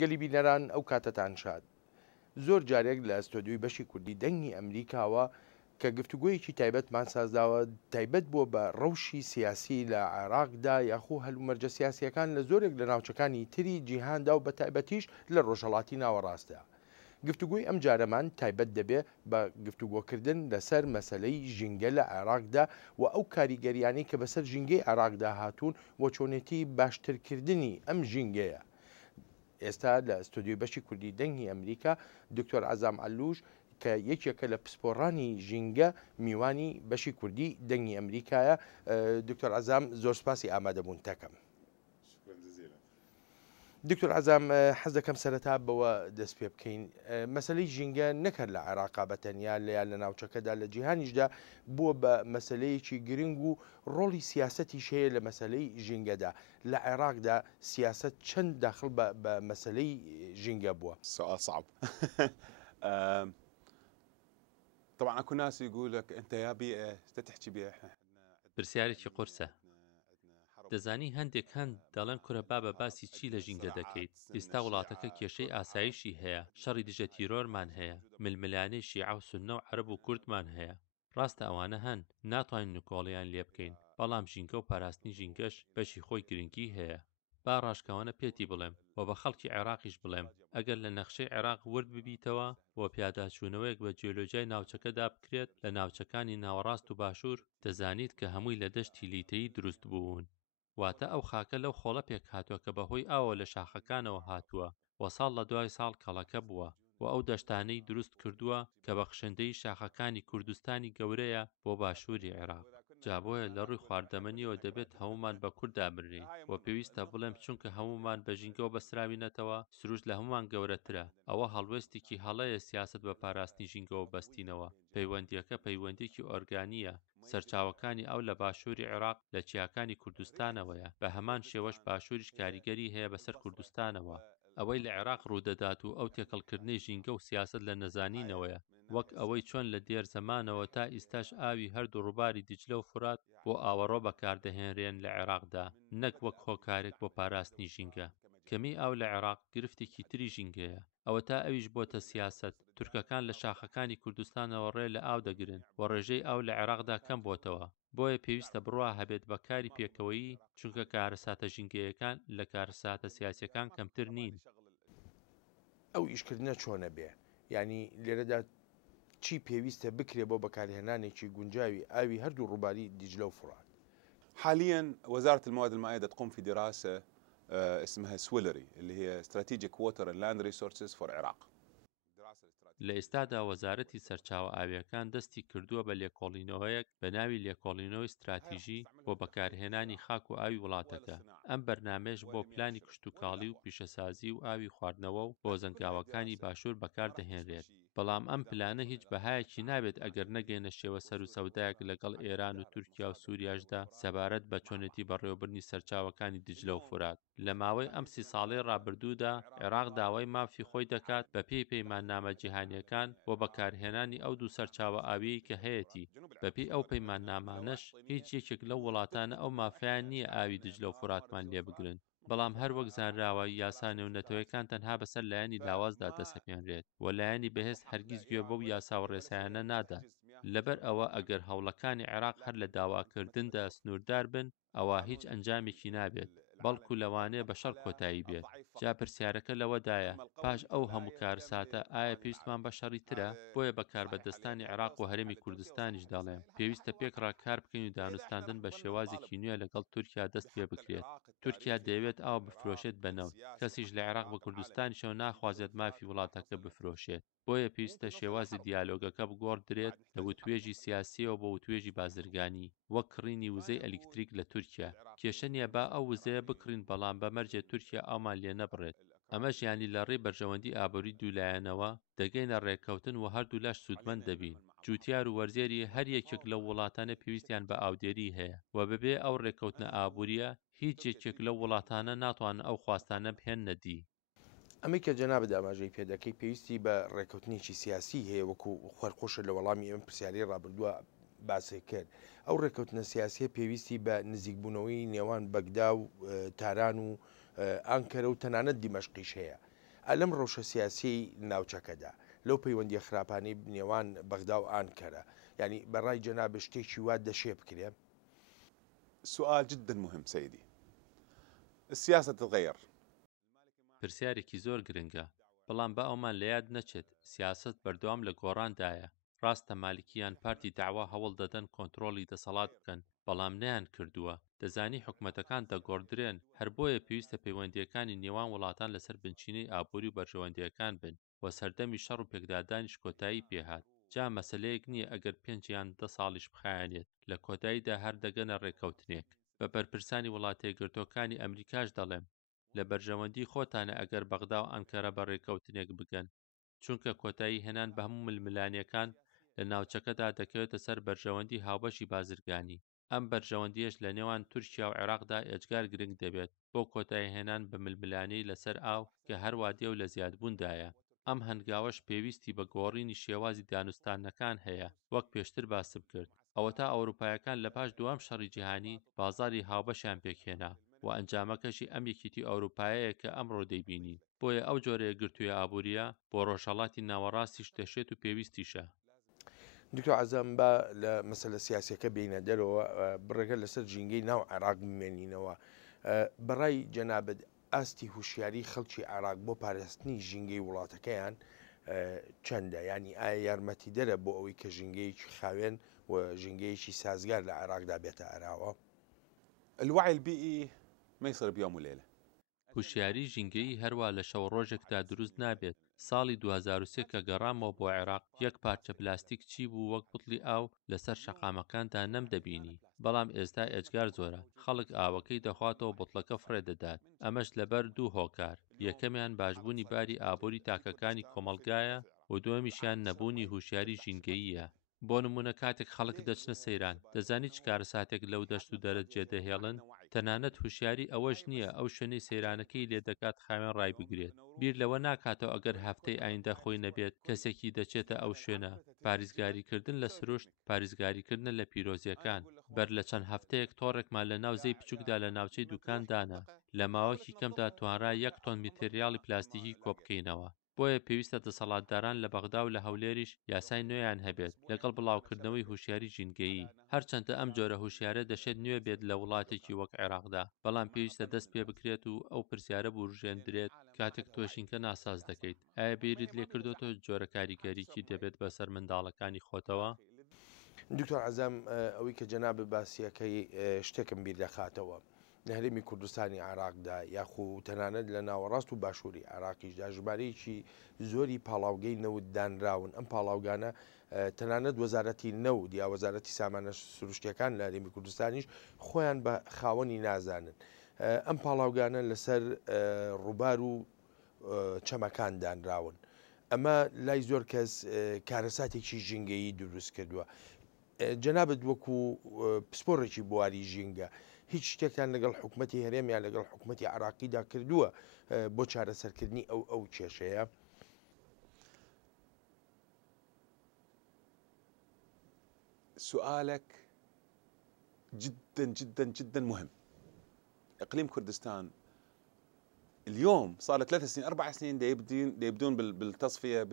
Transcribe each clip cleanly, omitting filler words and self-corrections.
گەلی بینەران ئەو کاتتان شاد. زۆر جارێک لە ئەستۆدیۆی بەشی کوردی دەنگی ئەمریکاوە کە گفتوگۆیەکی تایبەتمان سازداوە تایبەت بووە بە ڕەوشی سیاسی لە عێراقدا یاخوو هەلومەرجە سیاسیەکان لە زۆرێک لە ناوچەکانی تری جیهاندا و بە تایبەتیش لە ڕۆژهەڵاتی ناوەڕاستدا. گفتوگوی ئەم جارەمان تایبەت دەبێ بە گفتوگۆکردن لەسەر مەسەلەی ژینگە لە عێراقدا و ئەو کاریگەریانی کە بەسەر ژینگەی عێراقدا هاتوون و چۆنێتی باشترکردنی ئەم ژینگەیە. ئێستا لە ئەستۆدیۆی بەشی کوردی دەنگی ئەمریکا دکتۆر عەزام عەلووش کە یەکێکە لە پسپۆڕانی ژینگە میوانی بەشی کوردی دەنگی ئەمریکایە. دکتۆر عەزام زۆر سپاسی ئامادەبوون تەکەم. دکتۆر عەزام حەز دەکەم سەرەتا بەوە دەست پێ بکەین مەسەلەی ژینگە نەکرد لە عێراقا بەتەنیا لەیان لە ناوچەکەدا لە جیهانیشدا بووە بە مەسەلەیەکی گرنگ و ڕۆڵی سیاسەتیش هەیە لە مەسەلەی ژینگەدا. لە عێراقدا سیاست چەند داخل بە مەسەلەی ژینگە بووە؟ سؤال صعب. طبعا اكو ناس يقول لك انت يا بيئه تحكي بيئه احنا پرسیارێکی قورسە. دەزانی هەندێک دەڵێن کورە بابە باسی چی لە ژینگە دەکەیت. ئێستا وڵاتەکە کێشەی ئاسایشی هەیە، شەڕی دژە تیرۆرمان هەیە، ململانەی شیعە و سوننە و عەرەب و کوردمان هەیە. ڕاستە ئەوانە هەن ناتوانین نکۆڵیان لێ بکەین، بەڵام ژینگە و پاراستنی ژینگەش بەشی خۆی گرنگی هەیە. با ڕاشکەوانە پێتی بڵێم و بە خەڵکی عێراقیش بڵێم ئەگەر لە نەخشەی عێراق ورد ببیتەوە و پیاداچوونەوەیەک بە جیۆلۆجیای ناوچەکەدا بکرێت لە ناوچەکانی ناوەڕاست و باشوور دەزانیت کە هەمووی لە دەشتی لیتەیی دروست بوون. واتە ئەو خاکە لەو خۆڵە پێک هاتووە کە بەهۆی ئاوە لە شاخەکانەوە هاتووە و ساڵ لە دوای ساڵ کەڵەکە بووە و ئەو دەشتانەی دروست کردووە کە بەخشندەی شاخەکانی کوردستانی گەورەیە بۆ باشووری عێراق. جابۆیە لە ڕووی خواردەمەنیەوە دەبێت هەمومان بە کووردا بمرین و پێویستە بڵێم چونکە هەمومان بە ژینگەوە بەسراوینەتەوە سروش لە هەمومان گەورەترە. ئەوە هەڵوێستێکی هەڵەیە سیاست بە پاراستنی ژینگەوە بەستینەوە. پەیوەندیەکە پەیوەندێکی ئۆرگانیە. سەرچاوەکانی ئەو لە باشووری عێراق لە چیاکانی کوردستانەوەیە، بە هەمان شێوەش باشووریش کاریگەری هەیە بەسەر کوردستانەوە. ئەوەی لە عێراق ڕوودەدات و ئەو تێکەڵکردنەی ژینگە و سیاست لە نەزانینەوەیە، وەک ئەوەی چۆن لە دێر زەمانەوە تا ئیستاش ئاوی هەردوو ڕووباری دیجلە و فورات بۆ ئاوەڕۆ بەکاردەهێنرێن لە عێراقدا، نەک وەک هۆکارێک بۆ پاراستنی ژینگە. کەمی ئاو لە عێراق گرفتێکی تری ژینگەیە، ئەوە تا ئەویش بۆتە سیاست. تورکەکان لە شاخەکانی کوردستانەوە ڕێ لە ئاو دەگرن و ڕێژەی ئاو لە عێراقدا کەم بۆتەوە. بۆیە پێویستە بڕوا هەبێت بە کاری پێکەوەیی، چونکە کارەساتە ژینگەیەکان لە کارەساتە سیاسیەکان کەمتر نین. ئەو ئیشکردنە چۆنە بێ؟ ینی لێرەدا چی پێویستە بکرێ بۆ بەکارهێنانێکی گونجاوی ئاوی هەردوو ڕووباری دیجلە و فورات؟ حاليا وزارة الموارد المائية تقوم في دراسة اسمها سويلري اللي هي Strategic Water and Land Resources for Iraq. لە ئێستادا وەزارەتی سەرچاوە ئاویەکان دەستی کردووە بە لێکۆڵینەوەیەک بە ناوی لێکۆڵینەوەی استراتیژی بۆ بەکارهێنانی خاک و ئاوی وڵاتەکە. ئەم بەرنامەیەش بۆ پلانی کشتوکاڵی و پیشەسازی و ئاوی خواردنەوە و بۆ زەنگاوەکانی باشوور بەکاردەهێنرێت. بەڵام ئەم پلانە هیچ بەهایەکی نابێت ئەگەر نەگەێنە شێوە سەر و سەودایەک لەگەڵ ئێران و تورکیا و سووریاشدا سەبارەت بە چۆنێتی بەڕێوەبردنی سەرچاوەکانی دیجلە و فورات. لە ماوەی ئەم 30 ساڵەی ڕابردوودا عێراق داوای مافی خۆی دەکات بە پێی پەیماننامە جیهانیەکان بۆ بەکارهێنانی ئەو دوو سەرچاوە ئاویەی کە هەیەی. بەپێی ئەو پەیماننامانەش هیچ یەکێک لەو وڵاتانە ئەو مافیان نییە ئاوی دیجلە و فوراتمان لێ بگرن. بەڵام هەر وەک زانراوە یاسا نێونەتەوەیەکان تەنها بەسەر لایەنی لاوازدا دەسەپێنرێت و لایەنی بەهێز هەرگیز گوێ بەو یاسا و ڕێسایانە نادات. لەبەر ئەوە ئەگەر هەوڵەکانی عێراق هەر لە داواکردندا سنووردار بن ئەوە هیچ ئەنجامێکی نابێت، بەڵکو لەوانەیە بە شەڕ کۆتایی بێت. جا پرسیارەکە لەوەدایە پاش ئەو هەموو کارساتە ئایا پێویستمان بە شەڕی ترە؟ بۆیە بەکاربەدەستانی عێراق و هەرێمی کوردستانیش دەڵێم پێویستە پێکڕا کار بکەین و دانوستاندن بە شێوازێکی نوێ لەگەڵ تورکیا دەست پێ بکرێت. تورکیا دەیەوێت ئاو بفرۆشێت بە نەوت، کەسیش لە عێراق بە کوردستانیشەوە ناخوازێت مافی وڵاتەکە بفرۆشێت. بۆیە پێویستە شێوازی دیالۆگەکە بگۆڕدرێت لە وتوێژی سیاسیەوە بۆ وتوێژی بازرگانی، وەک کڕینی وزەی ئەلیکتریک لە تورکیا. کێشە نییە با ئەو وزەیە بکڕین، بەڵام بەمەرجێ تورکیا ئەومان لێ نەبڕێت. ئەمەش یانی لە ڕێی بەرژەوەندی ئابووری دوولایەنەوە دەگەینە ڕێککەوتن و هەردوو لاش سوودمەند دەبین. جوتیار و وەرزێری هەر یەکێک لەو وڵاتانە پێویستیان بە ئاودێری هەیە و بەبێ ئەو ڕێککەوتنە ئابووریە هیچ یەکێک لەو وڵاتانە ناتوانن ئەو خواستانە بهێننە دی. ئەمەی کە جەنابەت ئاماژەی پێدەکەی پێویستی بە ڕێککەوتنێکی سیاسی هەیە، وەکو خۆرخۆشە لە وەڵامی ئەم پرسیاری ڕابردووە باسی کرد. ئەو ڕێککەوتنە سیاسیە پێویستی بە نزیکبوونەوەی نێوان بەگدا و تاران و ئانکەرە و تەنانەت دیمەشقیش هەیە. لەم ڕەوشە سیاسی ناوچەکەدا لەو پەیوەندی خراپانی نێوان بەغدا و ئانکەرە ینی بەڕای جەناب شتێکی وا دەشێ بکرێ. سؤال جدا مهم سيدي. السياسة تتغير. پرسیارێکی زۆر گرنگە، بەڵام بە ئەومان لە یاد نەچێت سیاست بەردەوام لە گۆڕاندایە. ڕاستە مالیکیان پارتی داوا هەوڵ دەدەن کۆنتترۆلی دەسەڵات بکەن، بەڵام نەیان کردووە. دەزانی حکومەتەکان دەگۆڕدرێن، هەر بۆیە پێویستە پەیوەندیەکانی نێوان وڵاتان لەسەر بنچینەی ئابووری و بەرژەوەندیەکان بن و سەردەمی شەڕ و پێکدادانیش کۆتایی پێهات. جا مەسلەیەک نییە ئەگەر 5 یان 10 ساڵیش بخایەنێت، لە کۆتاییدا هەر دەگەنە ڕێکەوتنێک. بە بەرپرسانی وڵاتە یەکگرتووەکانی ئەمریکاش دەڵێم لە بەرژەوەندی خۆتانە ئەگەر بەغدا و ئەنکەرە بە ڕێکەوتنێک بگەن، چونکە کۆتایی هێنان بە هەموو ململانیەکان لە ناوچەکەدا دەکەوێتە سەر بەرژەوەندی هاوبەشی بازرگانی. ئەم بەرژەوەندیەش لە نێوان تورکیا و عێراقدا ئێجگار گرنگ دەبێت بۆ کۆتایی هێنان بە ململانەی لەسەر ئاو کە هەروە دێو لە زیادبووندایە. ئەم هەنگاوەش پێویستی بە گۆڕینی شێوازی دانوستانەکان هەیە، وەک پێشتر باسم کرد. ئەوە تا ئەوروپایەکان لە پاش دووەم شەڕی جیهانی بازاری هاوبەشیان پێکهێنا و ئەنجامەکەشی ئەم یەکێتی ئەوروپایەیە کە ئەمڕۆ دەیبینین. بۆیە ئەو جۆرەیە گرتوویە ئابووریە بۆ ڕۆژهەڵاتی ناوەڕاستیش دەشێت و پێویستیشە. دکتۆر عەزام بە لە مەسەلە سیاسەکە بینە دەرەوە بڕێگە لەسەر ژینگەی ناو عێراق بمێنینەوە. بەڕای جەنابەت ئاستی هوشیاری خەڵکی عێراق بۆ پاراستنی ژینگەی وڵاتەکەیان چەندە؟ ینی ئایا یارمەتی دەرە بۆ ئەوەی کە ژینگەیەکی خاوێن و ژینگەیەکی سازگار لە عێراقدا بێتە ئاراوە؟ الوعي البيئي ما يصير بيوم وليلة. هوشیاری ژینگەیی هەروە لە شەو ڕۆژێکدا دروست نابێت. ساڵی 2003 کە گەڕامەوە بۆ عێراق یەک پارچە پلاستیک چی بوو وەک بوتڵی ئاو لەسەر شەقامەکاندا نەمدەبینی. بەڵام ئێستا ئێجگار زۆرە، خەڵک ئاوەکەی دەخواتەوە بوتڵەکە فڕێدەدات. ئەمەش لەبەر دوو هۆکار، یەکەمیان باشبوونی باری ئابووری تاکەکانی کۆمەڵگایە و دووەمیشیان نەبوونی هوشیاری ژینگەییە. بۆ نمونە کاتێک خەڵک دەچنە سەیران، دەزانی چ کارە ساتێک لەو دەشت و دەرەت جێدەهێڵن؟ تەنانەت هوشیاری ئەوەش نییە ئەو شوێنەی سەیرانەکەی لێ دەکات خاوێن ڕای بگرێت. بیر لەوە ناکاتەوە ئەگەر هەفتەی ئایندە خۆی نەبێت کەسێکی دەچێتە ئەو شوێنە. پارێزگاریکردن لە سروشت، پارێزگاریکردن لە پیرۆزیەکان. بەر لە چەند هەفتەیەک تۆڕێکمان لە ناو زەی بچووکدا لە ناوچەی دوکان دانا، لە ماوەکی کەمدا توانرا 1 تۆن ماتریاڵی پلاستیکی کۆبکەینەوە. بۆیە پێویستە دەسەڵاتداران لە بەغدا و لە هەولێریش یاسای نوێیان هەبێت لەگەڵ بڵاوکردنەوەی هوشیاری ژینگەیی. هەرچەندە ئەم جۆرە هوشیارە دەشێت نوێ بێت لە وڵاتێکی وەک عێراقدا، بەڵام پێویستە دەست پێ بکرێت و ئەو پرسیارە بروژێندرێت کاتێک تۆشینکە ناساز دەکەیت. ئایا بیرت لێ کردوتەوە جۆرە کاریگەریکی دەبێت بەسەر منداڵەکانی خۆتەوە؟ دکتۆر عەزام ئەوەی کە جەناب باسیەکەی شتێکم بیر دەخاتەوە. لە هەرێمی کوردستانی عێراقدا یاخو تەنانەت لە ناوەڕاست و باشووری عێراقیشدا ژمارەیەکی زۆری پاڵاوگەی نەوت دانراون. ئەم پاڵاوگانە تەنانەت وەزارەتی نەود یا وەزارەتی سامانە سروشتیەکان لە هەرێمی کوردستانیش خۆیان بە خاوەنی نازانن. ئەم پاڵاوگانە لەسەر ڕووبار و چەمەکان دانراون. ئەمە لای زۆر کەس کارەساتێکی ژینگەیی دروست کردووە. جەنابەت وەکو پسپۆڕێکی بواری ژینگە هیچ شتێکان لەگەڵ حکوومەتی هەرێمیان لەگەڵ حکوومەتی عێراقیدا کردووە بۆ چارەسەرکردنی ئەو کێشەیە؟ سؤالك جدا جدا جدا مهم. اقليم كردستان اليوم صار له 3 سنين 4 سنين يبدون بالتصفيه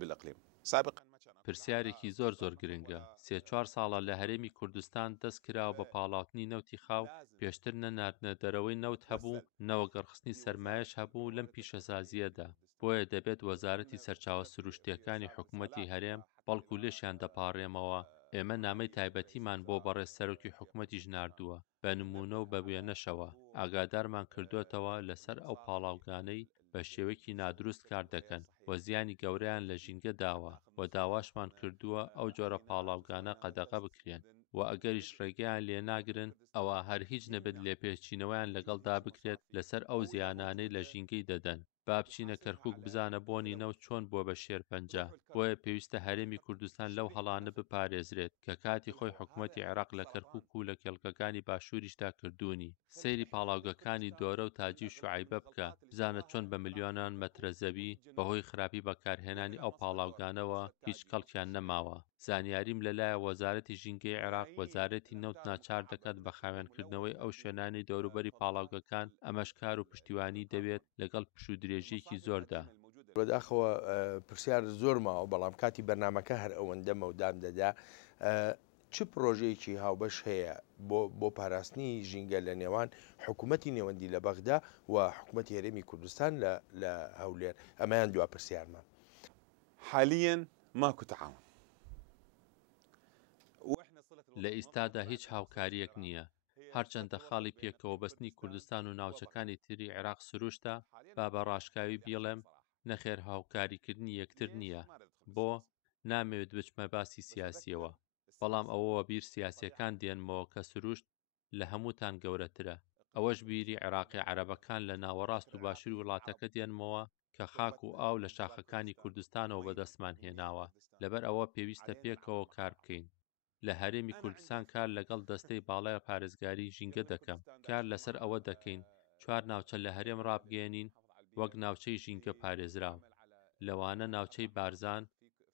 بالاقليم. سابقا پرسیارێکی زۆر گرنگە. 3-4 ساڵە لە هەرێمی کوردستان دەست کراوە بە پاڵاوتنی نەوتی خاو. پێشتر نەناردنە دەرەوەی نەوت هەبوو، نەوەگەڕخستنی سەرمایەش هەبوو لەم پیشەسازیەدا. بۆیە دەبێت وەزارەتی سەرچاوە سروشتیەکانی حکوومەتی هەرێم بەڵکو لێشیان دەپاڕێمەوە. ئێمە نامەی تایبەتیمان بۆ بەڕێز سەرۆکی حکوومەتیش ناردووە، بە نمونە و بە وێنەشەوە ئاگادارمان کردوێتەوە لەسەر ئەو پاڵاوگانەی بە شێوەیەکی نادروست کار دەکەن و زیانی گەورەیان لە ژینگە داوە و داواشمان کردووە ئەو جۆرە پاڵاوگانە قەدەغە بکرێن و ئەگەریش ڕێگەیان لێ ناگرن ئەوە هەر هیچ نەبێت لێپێچینەوەیان لەگەڵدا بکرێت لەسەر ئەو زیانانەی لە ژینگەی دەدەن. با بچینە کەرکووک بزانە بۆنی نەوت چۆن بووە بە شێرپەنجە. بۆیە پێویستە هەرێمی کوردستان لەو هەڵانە بپارێزرێت کە کاتی خۆی حکوومەتی عێراق لە کەرکووک و لە کێڵگەکانی باشووریشدا کردوونی. سەیری پاڵاوگەکانی دۆرە و تاجی و شوعیبە بکە، بزانە چۆن بە ملیۆنان مەترە زەوی بەهۆی خراپی بەکارهێنانی ئەو پاڵاوگانەوە هیچ کەڵکیان نەماوە. زانیاریم لەلایە وەزارەتی ژینگەی عێراق وەزارەتی نەوت ناچار دەکات بە خاوێنکردنەوەی ئەو شوێنانی دەوروبەری پاڵاوگەکان. ئەمەش کار و پشتیوانی دەوێت لەگەڵ پشودرێ درێژیەکی زۆردا. بەداخەوە پرسیار زۆرماوە بەڵام کاتی بەرنمەکە هەر ئەوەندەمە و دام دەدا چ پرۆژەیەکی هاوبەش هەیە بۆ پاراستنی ژینگە لە نێوان حکوومەتی نێوەندی لە بەغدا و حکوومەتی هەرێمی کوردستان لە هەولێر ئەمایان دوا پرسیارمە. حاليا ماكو تعاون. لە ئێستادا هیچ هاوکاریەک نییە. هەرچەندە خاڵی پێکەوە بەستنی کوردستان و ناوچەکانی تری عێراق سروشتە، با بە ڕاشکاوی بیڵێم نەخێر هاوکاریکردنی یەکتر نییە. بۆ نامەوێت بچمە باسی سیاسیەوە، بەڵام ئەوەوە بیر سیاسیەکان دێنمەوە کە سروشت لە هەمووتان گەورەترە. ئەوەش بیری عێراقی عەرەبەکان لە ناوەڕاست و باشووری وڵاتەکە دێنمەوە کە خاک و ئاو لە شاخەکانی کوردستانەوە بەدەستمان هێناوە. لەبەر ئەوە پێویستە پێکەوە کار بکەین. لە هەرێمی کوردستان کار لەگەڵ دەستەی باڵای پارێزگاری ژینگە دەکەم. کار لەسەر ئەوە دەکەین 4 ناوچە لە هەرێم ڕابگەێنین وەک ناوچەی ژینگە پارێزراو. لەوانە ناوچەی بارزان،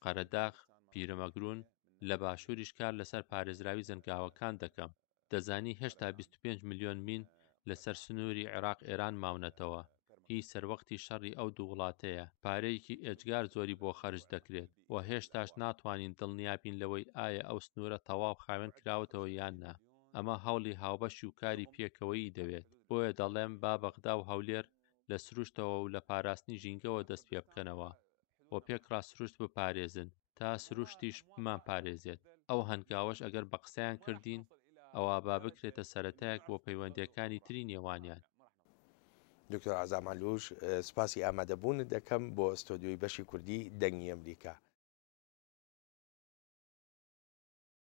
قەرەداغ، پیرەمەگرون. لە باشووریش کار لەسەر پارێزراوی زەنگاوەکان دەکەم. دەزانی هێشتا 25 ملیۆن مین لەسەر سنووری عێراق ئێران ماونەتەوە. هی سەروەختی شەڕی ئەو دوو وڵاتەیە. پارەیەکی ئێجگار زۆری بۆ خەرج دەکرێت و هێشتاش ناتوانین دڵنیابین لەوەی ئایا ئەو سنوورە تەواو خاوێن کراوەتەوە یان نا. ئەمە هەوڵی هاوبەشی و کاری پێکەوەیی دەوێت. بۆیە دەڵێم با بەغدا و هەولێر لە سروشتەوە و لە پاراستنی ژینگەوە دەست پێ بکەنەوە و پێک ڕاستروشت بپارێزن تا سروشتیش بمان پارێزێت. ئەو هەنگاوەش ئەگەر بە قسەیان کردین ئەوە با بکرێتە سەرەتایەک بۆ پەیوەندیەکانی تری نێوانیان. دکتۆر عەزام عەلووش، سپاسی ئامادەبوون دەکەم بۆ ئەستۆدیۆی بەشی کوردی دەنگی ئەمریکا.